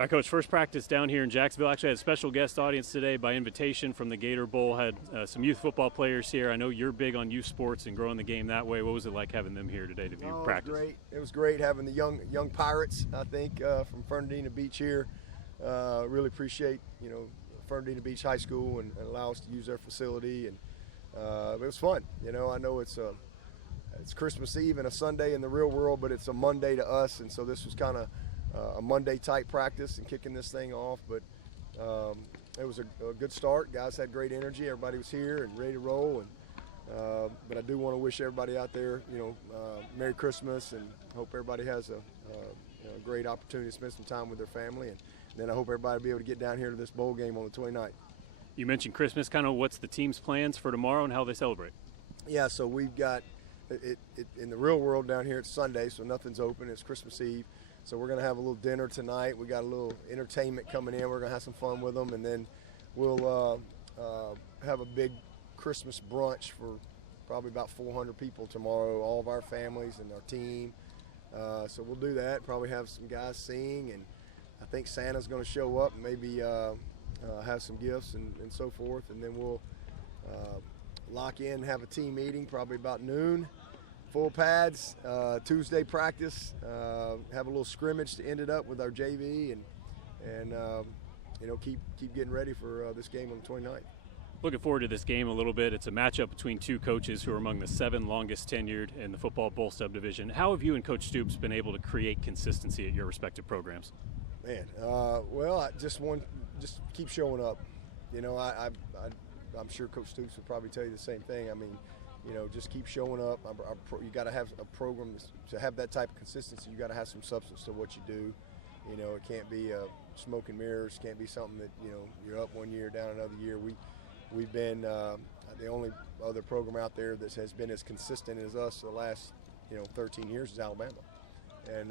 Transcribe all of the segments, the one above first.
All right, Coach, first practice down here in Jacksonville. Actually had a special guest audience today by invitation from the Gator Bowl. Had some youth football players here. I know you're big on youth sports and growing the game that way. What was it like having them here today to view practice? It was great having the young Pirates, I think, from Fernandina Beach here. Really appreciate, Fernandina Beach High School and allow us to use their facility. And it was fun. I know it's Christmas Eve and a Sunday in the real world, but it's a Monday to us. And so this was kind of a Monday-type practice and kicking this thing off, but it was a good start. Guys had great energy. Everybody was here and ready to roll. And but I do want to wish everybody out there, Merry Christmas, and hope everybody has a great opportunity to spend some time with their family. And then I hope everybody will be able to get down here to this bowl game on the 29th. You mentioned Christmas. Kind of what's the team's plans for tomorrow and how they celebrate? Yeah, so we've got it in the real world down here. It's Sunday, so nothing's open. It's Christmas Eve. So we're going to have a little dinner tonight. We got a little entertainment coming in. We're going to have some fun with them. And then we'll have a big Christmas brunch for probably about 400 people tomorrow, all of our families and our team. So we'll do that, probably have some guys sing. And I think Santa's going to show up and maybe have some gifts and so forth. And then we'll lock in, have a team meeting probably about noon. Full pads, Tuesday practice, have a little scrimmage to end it up with our JV, and keep getting ready for this game on the 29th. Looking forward to this game a little bit. It's a matchup between two coaches who are among the 7 longest tenured in the football bowl subdivision. How have you and Coach Stoops been able to create consistency at your respective programs? Man, I just keep showing up. I'm sure Coach Stoops would probably tell you the same thing. I mean, just keep showing up. You got to have a program to have that type of consistency. You got to have some substance to what you do. It can't be smoke and mirrors. Can't be something that you're up one year, down another year. We've been the only other program out there that has been as consistent as us the last 13 years is Alabama, and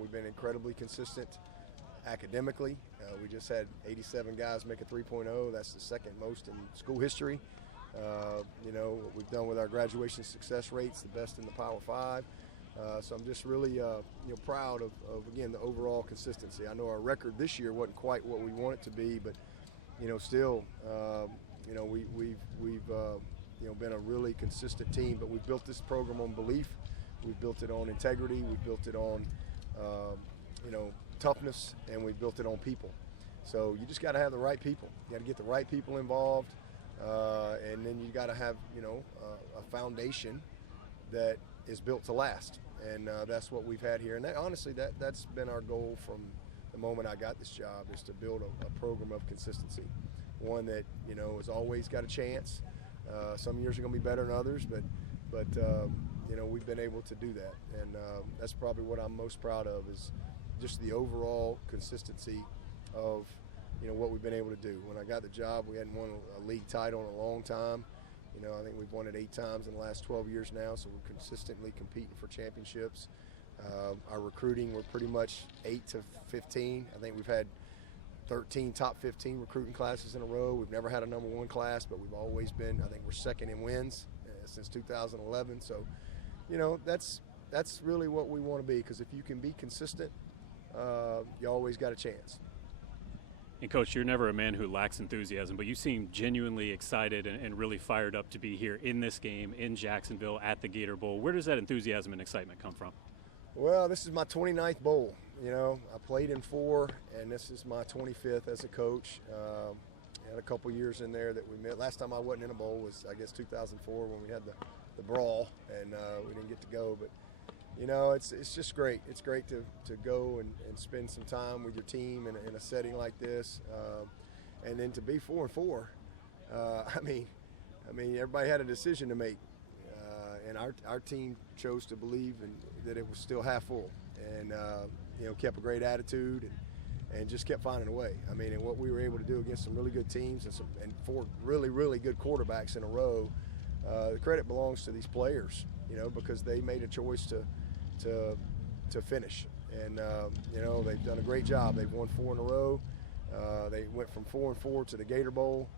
we've been incredibly consistent academically. We just had 87 guys make a 3.0. That's the second most in school history. What we've done with our graduation success rates, the best in the Power 5. So I'm just really proud of again, the overall consistency. I know our record this year wasn't quite what we want it to be, but still we've been a really consistent team. But we've built this program on belief. We've built it on integrity. We've built it on toughness, and we've built it on people. So you just got to have the right people. You got to get the right people involved. And then you got to have, a foundation that is built to last, and that's what we've had here. And that's been our goal from the moment I got this job, is to build a program of consistency, one that has always got a chance. Some years are going to be better than others, but we've been able to do that, and that's probably what I'm most proud of, is just the overall consistency of what we've been able to do. When I got the job, we hadn't won a league title in a long time. I think we've won it 8 times in the last 12 years now, so we're consistently competing for championships. Our recruiting, we're pretty much 8 to 15. I think we've had 13 top 15 recruiting classes in a row. We've never had a number 1 class, but we've always been, I think we're second in wins since 2011. So, that's really what we want to be, because if you can be consistent, you always got a chance. And Coach, you're never a man who lacks enthusiasm, but you seem genuinely excited and really fired up to be here in this game in Jacksonville at the Gator Bowl. Where does that enthusiasm and excitement come from? Well, this is my 29th bowl. I played in 4, and this is my 25th as a coach. Had a couple years in there that we met. Last time I wasn't in a bowl was, I guess, 2004 when we had the brawl, and we didn't get to go. But it's just great. It's great to go and spend some time with your team in a setting like this, and then to be 4-4. I mean, everybody had a decision to make, and our team chose to believe that it was still half full, and kept a great attitude and just kept finding a way. I mean, and what we were able to do against some really good teams and 4 really, really good quarterbacks in a row, the credit belongs to these players, because they made a choice to finish, and they've done a great job. They've won 4 in a row. They went from 4-4 to the Gator Bowl,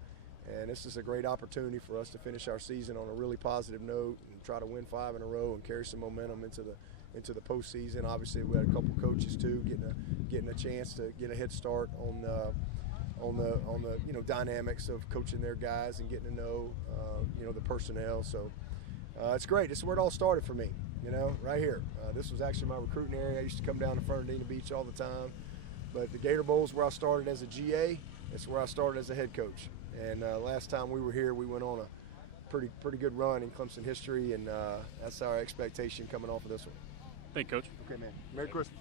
and this is a great opportunity for us to finish our season on a really positive note and try to win 5 in a row and carry some momentum into the postseason. Obviously, we had a couple coaches too getting a chance to get a head start on the dynamics of coaching their guys and getting to know the personnel. So it's great. This is where it all started for me. Right here. This was actually my recruiting area. I used to come down to Fernandina Beach all the time. But the Gator Bowl is where I started as a GA. It's where I started as a head coach. And last time we were here, we went on a pretty good run in Clemson history, and that's our expectation coming off of this one. Thank you, Coach. Okay, man. Merry Christmas.